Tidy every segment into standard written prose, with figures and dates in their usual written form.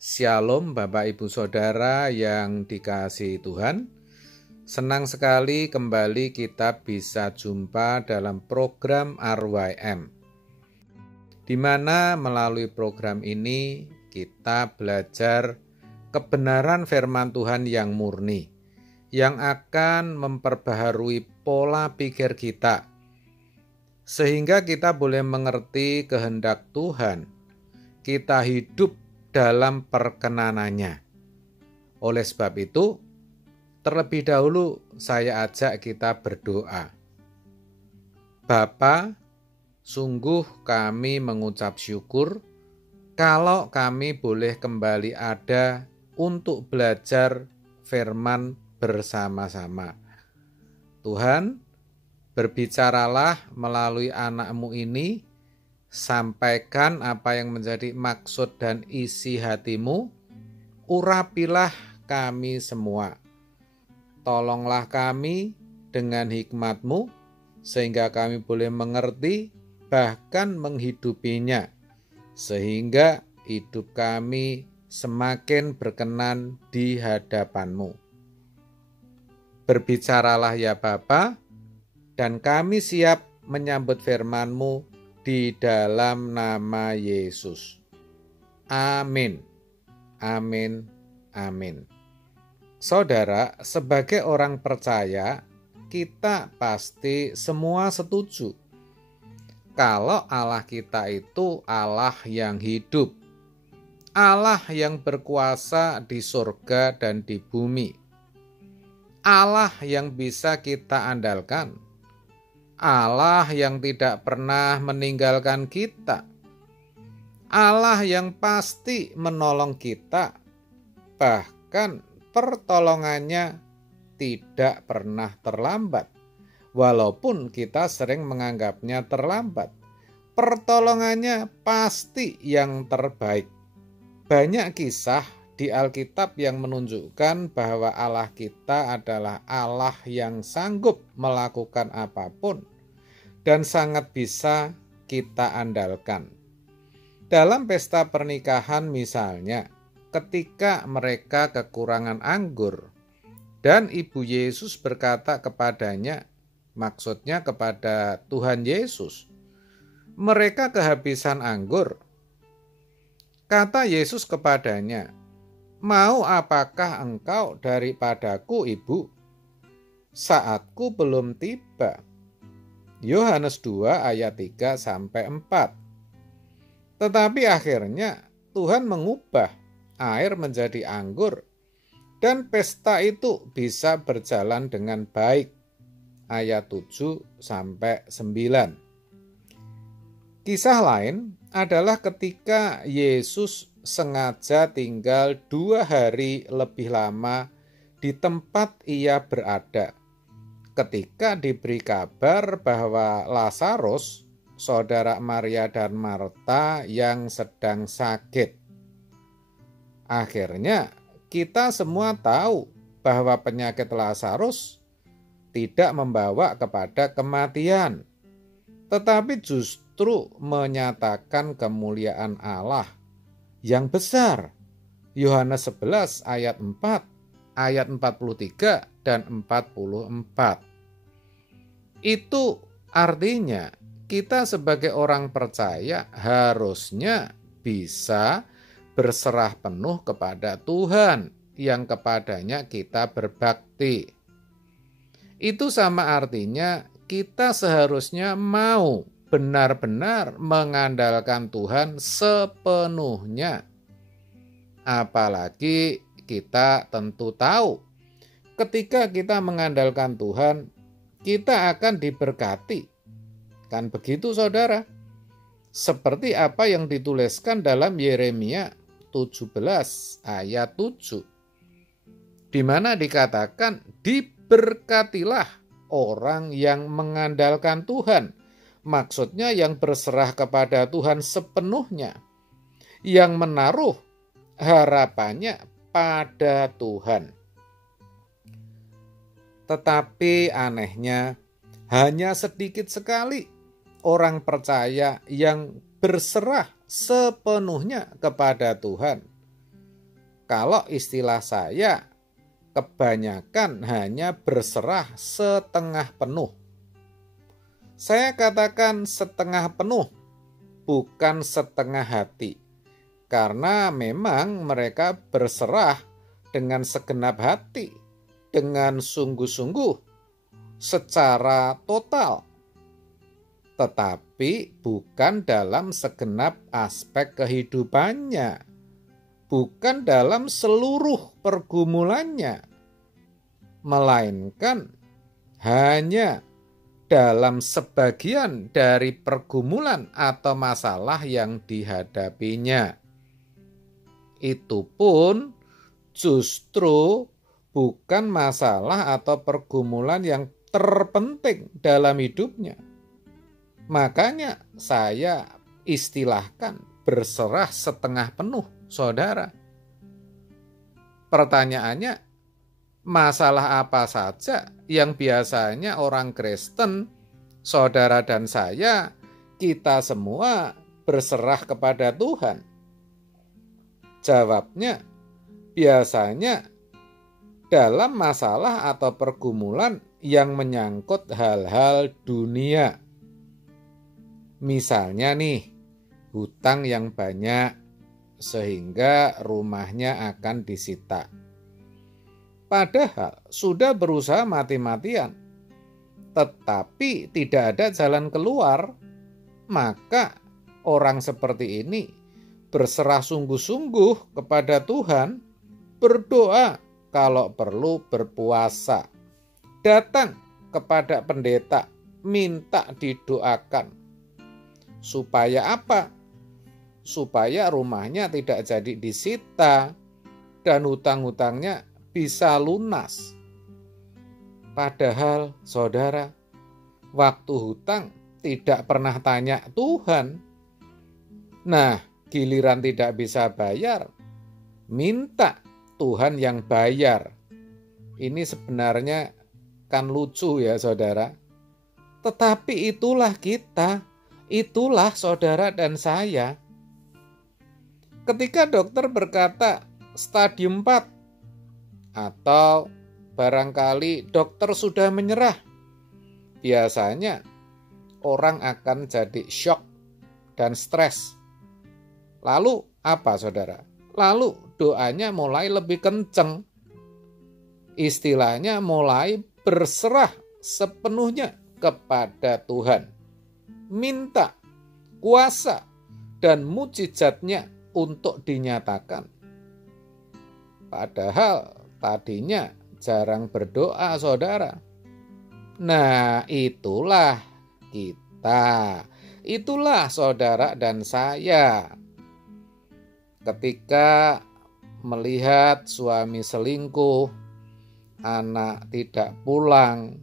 Shalom Bapak Ibu Saudara yang dikasihi Tuhan. Senang sekali kembali kita bisa jumpa dalam program RYM, di mana melalui program ini kita belajar kebenaran firman Tuhan yang murni, yang akan memperbaharui pola pikir kita, sehingga kita boleh mengerti kehendak Tuhan, kita hidup dalam perkenanannya. Oleh sebab itu, terlebih dahulu saya ajak kita berdoa. Bapa, sungguh kami mengucap syukur kalau kami boleh kembali ada untuk belajar firman bersama-sama. Tuhan, berbicaralah melalui anak-Mu ini, sampaikan apa yang menjadi maksud dan isi hati-Mu, urapilah kami semua. Tolonglah kami dengan hikmat-Mu, sehingga kami boleh mengerti, bahkan menghidupinya, sehingga hidup kami semakin berkenan di hadapan-Mu. Berbicaralah ya Bapa, dan kami siap menyambut firman-Mu di dalam nama Yesus. Amin. Amin. Amin. Saudara, sebagai orang percaya, kita pasti semua setuju kalau Allah kita itu Allah yang hidup, Allah yang berkuasa di surga dan di bumi, Allah yang bisa kita andalkan, Allah yang tidak pernah meninggalkan kita, Allah yang pasti menolong kita, bahkan pertolongannya tidak pernah terlambat. Walaupun kita sering menganggapnya terlambat, pertolongannya pasti yang terbaik. Banyak kisah di Alkitab yang menunjukkan bahwa Allah kita adalah Allah yang sanggup melakukan apapun dan sangat bisa kita andalkan. Dalam pesta pernikahan misalnya, ketika mereka kekurangan anggur dan Ibu Yesus berkata kepadanya, maksudnya kepada Tuhan Yesus, mereka kehabisan anggur. Kata Yesus kepadanya, "Mau apakah engkau daripadaku, Ibu? Saatku belum tiba." Yohanes 2 ayat 3-4. Tetapi akhirnya Tuhan mengubah air menjadi anggur dan pesta itu bisa berjalan dengan baik. Ayat 7-9. Kisah lain adalah ketika Yesus sengaja tinggal 2 hari lebih lama di tempat ia berada. Ketika diberi kabar bahwa Lazarus, saudara Maria dan Marta yang sedang sakit. Akhirnya kita semua tahu bahwa penyakit Lazarus tidak membawa kepada kematian, tetapi justru menyatakan kemuliaan Allah yang besar. Yohanes 11 ayat 4, ayat 43 dan 44. Itu artinya kita sebagai orang percaya harusnya bisa berserah penuh kepada Tuhan yang kepadanya kita berbakti. Itu sama artinya kita seharusnya mau benar-benar mengandalkan Tuhan sepenuhnya. Apalagi kita tentu tahu ketika kita mengandalkan Tuhan, kita akan diberkati. Kan begitu saudara? Seperti apa yang dituliskan dalam Yeremia 17 ayat 7. Di mana dikatakan, diberkatilah orang yang mengandalkan Tuhan. Maksudnya yang berserah kepada Tuhan sepenuhnya, yang menaruh harapannya pada Tuhan. Tetapi anehnya, hanya sedikit sekali orang percaya yang berserah sepenuhnya kepada Tuhan. kalau istilah saya kebanyakan hanya berserah setengah penuh. Saya katakan setengah penuh, bukan setengah hati. Karena memang mereka berserah dengan segenap hati, dengan sungguh-sungguh, secara total. Tetapi bukan dalam segenap aspek kehidupannya, bukan dalam seluruh pergumulannya, melainkan hanya dalam sebagian dari pergumulan atau masalah yang dihadapinya. Itu pun justru bukan masalah atau pergumulan yang terpenting dalam hidupnya. Makanya saya istilahkan berserah setengah penuh, saudara. Pertanyaannya, masalah apa saja yang biasanya orang Kristen, saudara dan saya, kita semua berserah kepada Tuhan? Jawabnya, biasanya dalam masalah atau pergumulan yang menyangkut hal-hal dunia. Misalnya nih, hutang yang banyak sehingga rumahnya akan disita. Padahal sudah berusaha mati-matian, tetapi tidak ada jalan keluar. Maka orang seperti ini berserah sungguh-sungguh kepada Tuhan, berdoa, kalau perlu berpuasa, datang kepada pendeta, minta didoakan. Supaya apa? Supaya rumahnya tidak jadi disita dan hutang-hutangnya bisa lunas. Padahal saudara, waktu hutang tidak pernah tanya Tuhan. Nah, giliran tidak bisa bayar, minta Tuhan yang bayar. Ini sebenarnya kan lucu ya saudara. Tetapi itulah kita, itulah saudara dan saya. Ketika dokter berkata stadium 4, atau barangkali dokter sudah menyerah, biasanya orang akan jadi shock dan stres. Lalu apa saudara? Lalu doanya mulai lebih kenceng. Istilahnya mulai berserah sepenuhnya kepada Tuhan. Minta kuasa dan mukjizatnya untuk dinyatakan. Padahal tadinya jarang berdoa saudara. Nah, itulah kita. Itulah saudara dan saya. Ketika melihat suami selingkuh, anak tidak pulang,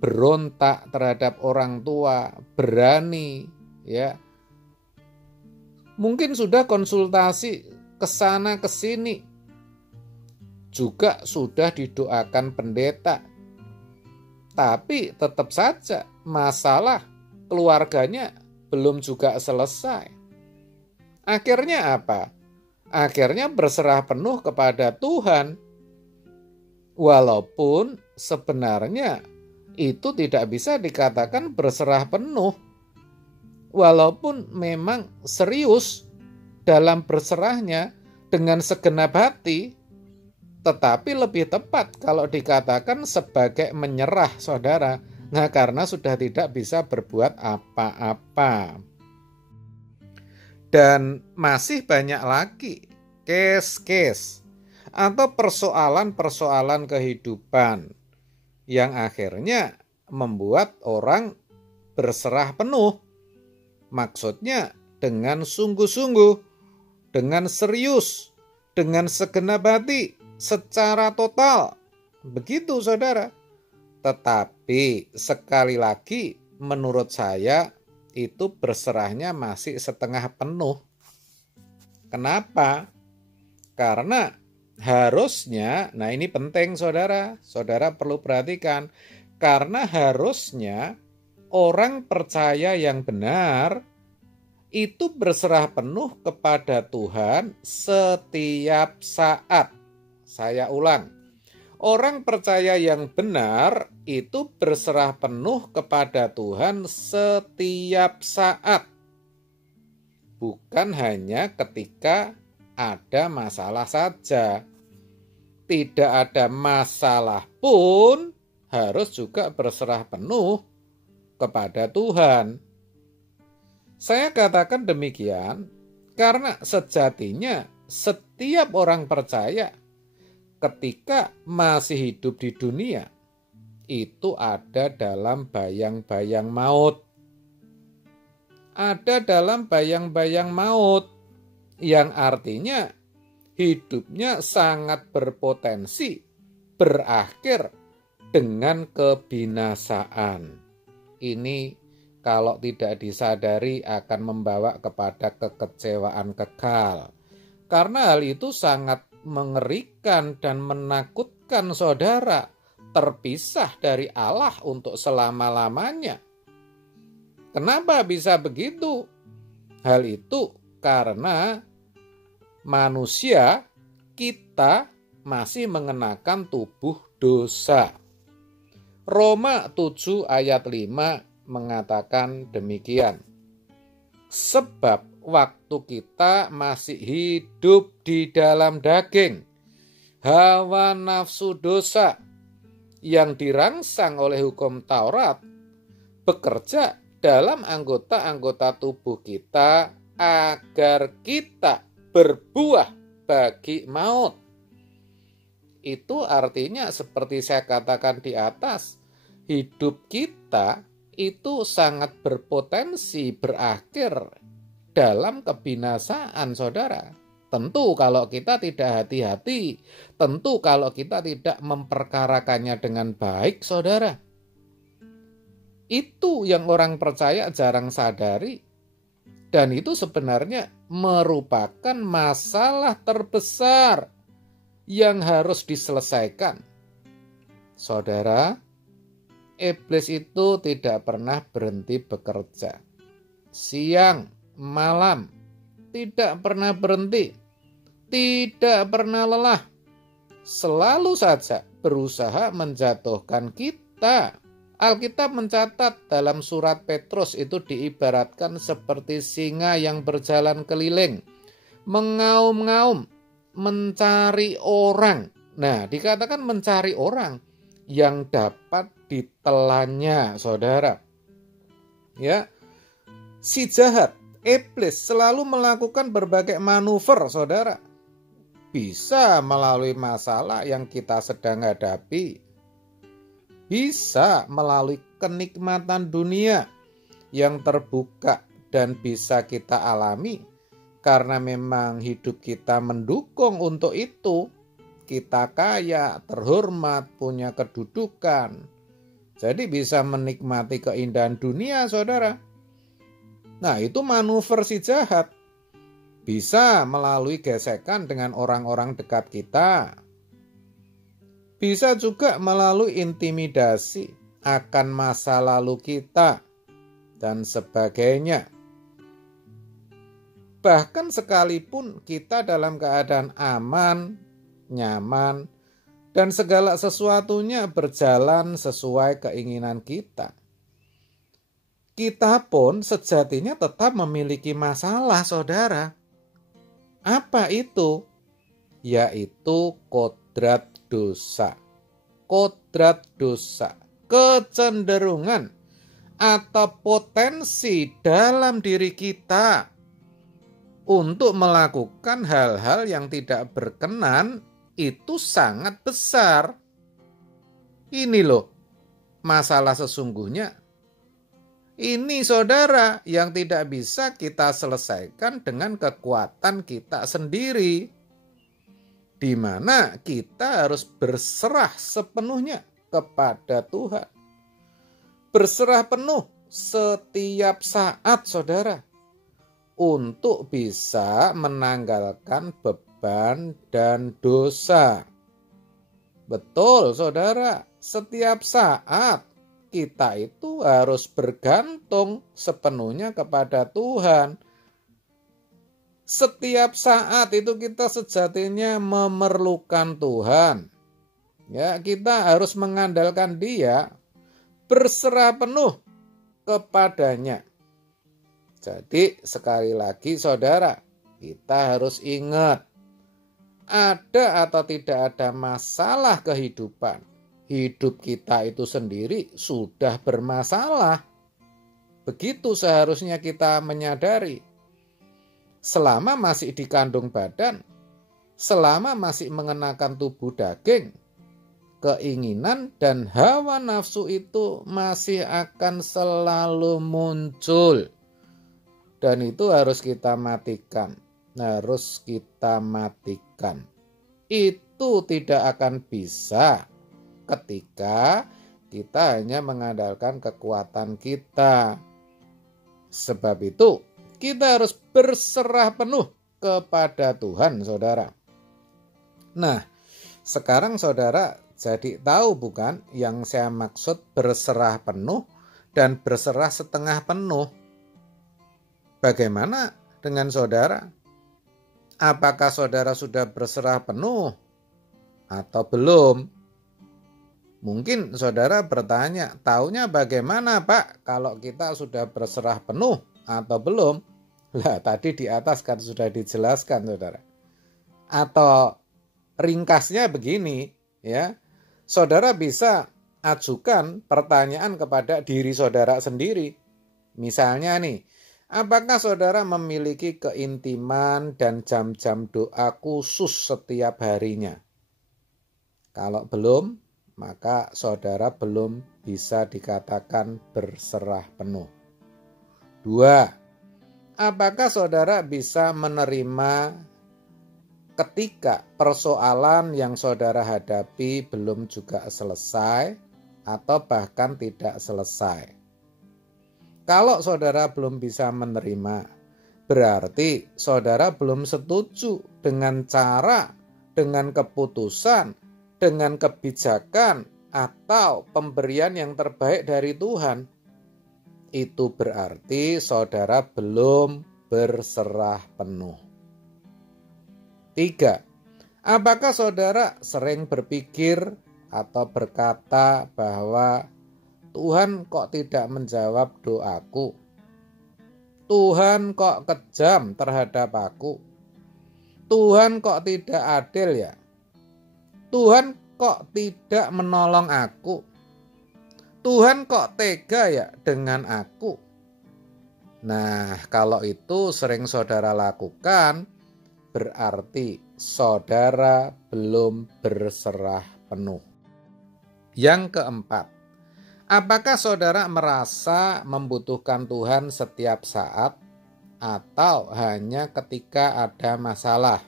berontak terhadap orang tua, berani, ya. Mungkin sudah konsultasi ke sana ke sini. Juga sudah didoakan pendeta. Tapi tetap saja masalah keluarganya belum juga selesai. Akhirnya apa? Akhirnya berserah penuh kepada Tuhan. Walaupun sebenarnya itu tidak bisa dikatakan berserah penuh. Walaupun memang serius dalam berserahnya dengan segenap hati, tetapi lebih tepat kalau dikatakan sebagai menyerah saudara. Nah, karena sudah tidak bisa berbuat apa-apa. Dan masih banyak lagi case-case atau persoalan-persoalan kehidupan yang akhirnya membuat orang berserah penuh. Maksudnya dengan sungguh-sungguh, dengan serius, dengan segenap hati, secara total. Begitu saudara. Tetapi sekali lagi menurut saya itu berserahnya masih setengah penuh. Kenapa? Karena harusnya, nah ini penting saudara perlu perhatikan, karena harusnya orang percaya yang benar itu berserah penuh kepada Tuhan setiap saat. Saya ulang, orang percaya yang benar itu berserah penuh kepada Tuhan setiap saat. Bukan hanya ketika ada masalah saja. Tidak ada masalah pun harus juga berserah penuh kepada Tuhan. Saya katakan demikian karena sejatinya setiap orang percaya ketika masih hidup di dunia itu ada dalam bayang-bayang maut. Ada dalam bayang-bayang maut yang artinya hidupnya sangat berpotensi berakhir dengan kebinasaan. Ini kalau tidak disadari akan membawa kepada kekecewaan kekal. Karena hal itu sangat mengerikan dan menakutkan saudara, terpisah dari Allah untuk selama-lamanya. Kenapa bisa begitu? Hal itu karena manusia kita masih mengenakan tubuh dosa. Roma 7 ayat 5 mengatakan demikian. Sebab waktu kita masih hidup di dalam daging, hawa nafsu dosa yang dirangsang oleh hukum Taurat bekerja dalam anggota-anggota tubuh kita agar kita berbuah bagi maut. Itu artinya seperti saya katakan di atas, hidup kita itu sangat berpotensi berakhir dalam kebinasaan, saudara. Tentu kalau kita tidak hati-hati, tentu kalau kita tidak memperkarakannya dengan baik, saudara. Itu yang orang percaya jarang sadari. Dan itu sebenarnya merupakan masalah terbesar yang harus diselesaikan. Saudara, iblis itu tidak pernah berhenti bekerja. Siang, malam, tidak pernah berhenti, tidak pernah lelah. Selalu saja berusaha menjatuhkan kita. Alkitab mencatat dalam surat Petrus itu diibaratkan seperti singa yang berjalan keliling, mengaum-ngaum, mencari orang. Nah, dikatakan mencari orang yang dapat ditelannya, saudara. Ya, si jahat, iblis selalu melakukan berbagai manuver, saudara. Bisa melalui masalah yang kita sedang hadapi. Bisa melalui kenikmatan dunia yang terbuka dan bisa kita alami karena memang hidup kita mendukung untuk itu. Kita kaya, terhormat, punya kedudukan. Jadi bisa menikmati keindahan dunia, saudara. Nah, itu manuver si jahat. Bisa melalui gesekan dengan orang-orang dekat kita. Bisa juga melalui intimidasi akan masa lalu kita dan sebagainya. Bahkan sekalipun kita dalam keadaan aman, nyaman, dan segala sesuatunya berjalan sesuai keinginan kita. Kita pun sejatinya tetap memiliki masalah, saudara. Apa itu? Yaitu kodrat dosa. Kodrat dosa, kecenderungan atau potensi dalam diri kita untuk melakukan hal-hal yang tidak berkenan itu sangat besar. Ini loh masalah sesungguhnya. Ini, saudara, yang tidak bisa kita selesaikan dengan kekuatan kita sendiri, di mana kita harus berserah sepenuhnya kepada Tuhan. Berserah penuh setiap saat, saudara, untuk bisa menanggalkan beban dan dosa. Betul, saudara, setiap saat kita itu harus bergantung sepenuhnya kepada Tuhan. Setiap saat itu kita sejatinya memerlukan Tuhan. Ya, kita harus mengandalkan Dia, berserah penuh kepadanya. Jadi sekali lagi saudara, kita harus ingat, ada atau tidak ada masalah kehidupan, hidup kita itu sendiri sudah bermasalah. Begitu seharusnya kita menyadari. Selama masih dikandung badan, selama masih mengenakan tubuh daging, keinginan dan hawa nafsu itu masih akan selalu muncul. Dan itu harus kita matikan. Harus kita matikan. Itu tidak akan bisa ketika kita hanya mengandalkan kekuatan kita. Sebab itu kita harus berserah penuh kepada Tuhan, saudara. Nah, sekarang saudara jadi tahu bukan yang saya maksud berserah penuh dan berserah setengah penuh. Bagaimana dengan saudara? Apakah saudara sudah berserah penuh atau belum? Mungkin saudara bertanya, taunya bagaimana Pak kalau kita sudah berserah penuh atau belum? Lah tadi di atas kan sudah dijelaskan saudara. Atau ringkasnya begini ya. Saudara bisa ajukan pertanyaan kepada diri saudara sendiri. Misalnya nih, apakah saudara memiliki keintiman dan jam-jam doa khusus setiap harinya? Kalau belum, maka saudara belum bisa dikatakan berserah penuh. 2. Apakah saudara bisa menerima ketika persoalan yang saudara hadapi belum juga selesai atau bahkan tidak selesai? Kalau saudara belum bisa menerima, berarti saudara belum setuju dengan cara, dengan keputusan, dengan kebijakan atau pemberian yang terbaik dari Tuhan. Itu berarti saudara belum berserah penuh. 3. Apakah saudara sering berpikir atau berkata bahwa Tuhan kok tidak menjawab doaku? Tuhan kok kejam terhadap aku? Tuhan kok tidak adil ya? Tuhan kok tidak menolong aku? Tuhan kok tega ya dengan aku? Nah, kalau itu sering saudara lakukan, berarti saudara belum berserah penuh. Yang keempat, apakah saudara merasa membutuhkan Tuhan setiap saat atau hanya ketika ada masalah?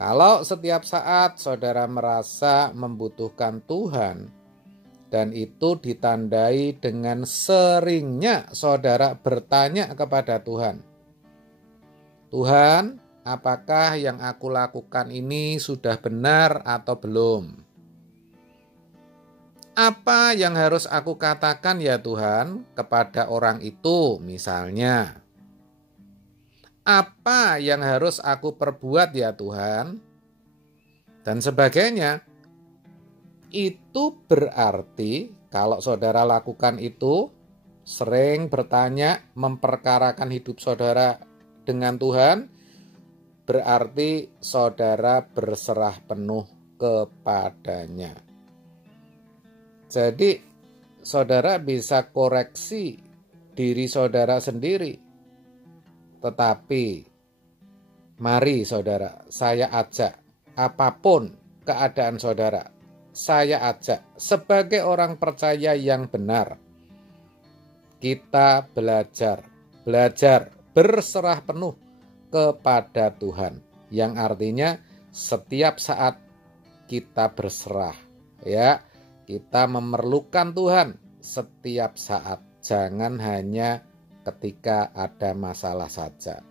Kalau setiap saat saudara merasa membutuhkan Tuhan, dan itu ditandai dengan seringnya saudara bertanya kepada Tuhan. Tuhan, apakah yang aku lakukan ini sudah benar atau belum? Apa yang harus aku katakan ya Tuhan kepada orang itu misalnya? Apa yang harus aku perbuat ya Tuhan? Dan sebagainya. Itu berarti kalau saudara lakukan itu, sering bertanya, memperkarakan hidup saudara dengan Tuhan, berarti saudara berserah penuh kepadanya. Jadi saudara bisa koreksi diri saudara sendiri. Tetapi mari saudara, saya ajak apapun keadaan saudara, saya ajak sebagai orang percaya yang benar, kita belajar berserah penuh kepada Tuhan, yang artinya setiap saat kita berserah ya, kita memerlukan Tuhan setiap saat, jangan hanya ketika ada masalah saja.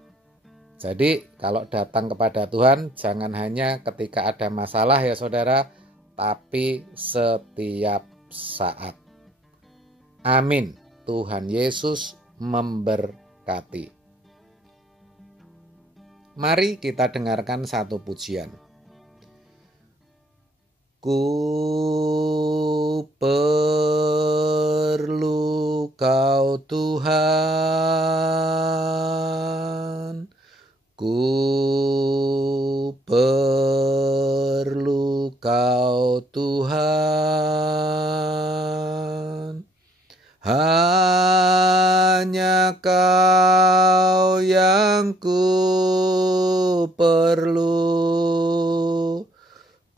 Jadi kalau datang kepada Tuhan jangan hanya ketika ada masalah ya saudara, tapi setiap saat. Amin. Tuhan Yesus memberkati. Mari kita dengarkan satu pujian. Ku perlu Kau Tuhan, ku perlu Kau Tuhan, hanya Kau yang ku perlu.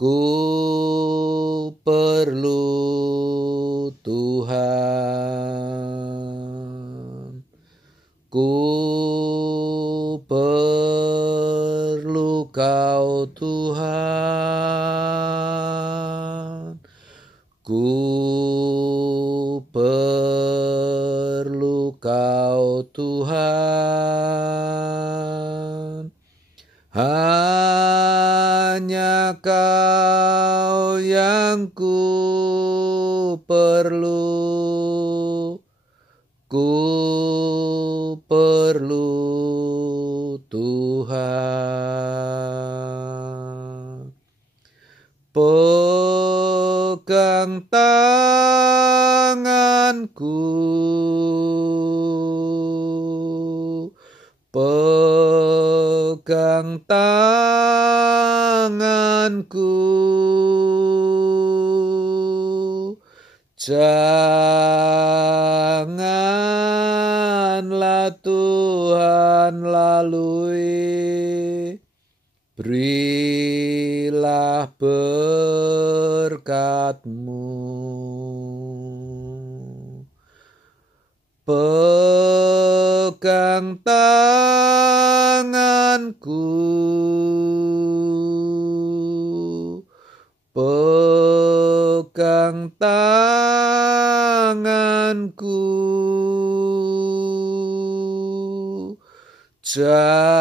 Ku perlu Tuhan, ku perlu Kau Tuhan, ku perlu Kau Tuhan, hanya Kau yang ku perlu. Ku perlu Tuhan. Pegang tanganku, pegang tanganku, janganlah Tuhan lalui, berilah berkat-Mu. Pegang tanganku, pegang tanganku, janganlah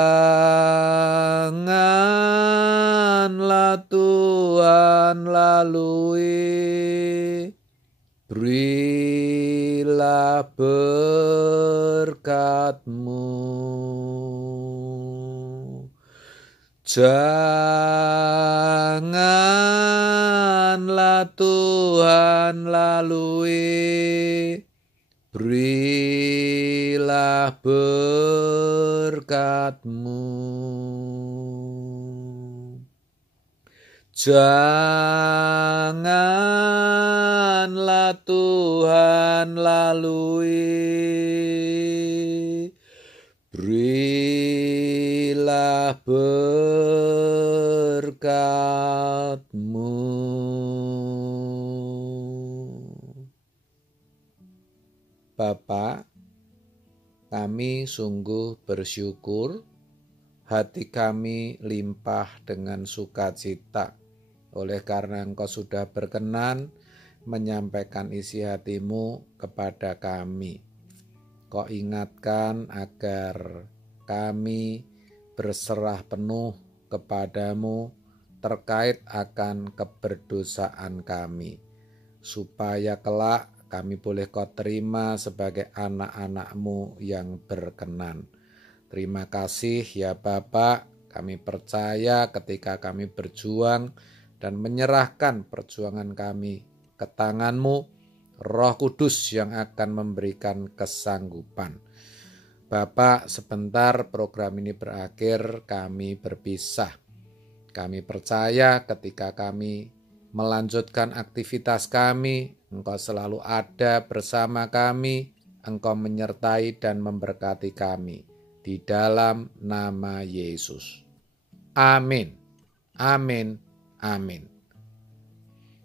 Tuhan lalui, berilah berkat-Mu. Janganlah Tuhan lalui, berilah berkat-Mu. Janganlah Tuhan lalui, berilah berkat-Mu. Bapa, kami sungguh bersyukur, hati kami limpah dengan sukacita oleh karena Engkau sudah berkenan menyampaikan isi hati-Mu kepada kami. Kau ingatkan agar kami berserah penuh kepadamu terkait akan keberdosaan kami, supaya kelak kami boleh Kau terima sebagai anak-anak-Mu yang berkenan. Terima kasih ya Bapa, kami percaya ketika kami berjuang dan menyerahkan perjuangan kami ke tangan-Mu, Roh Kudus yang akan memberikan kesanggupan. Bapak, sebentar program ini berakhir, kami berpisah. Kami percaya ketika kami melanjutkan aktivitas kami, Engkau selalu ada bersama kami, Engkau menyertai dan memberkati kami. Di dalam nama Yesus. Amin. Amin. Amin.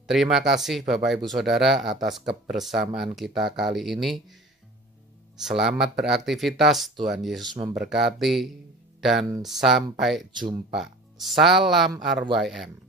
Terima kasih Bapak Ibu Saudara atas kebersamaan kita kali ini. Selamat beraktivitas, Tuhan Yesus memberkati, dan sampai jumpa. Salam RYM.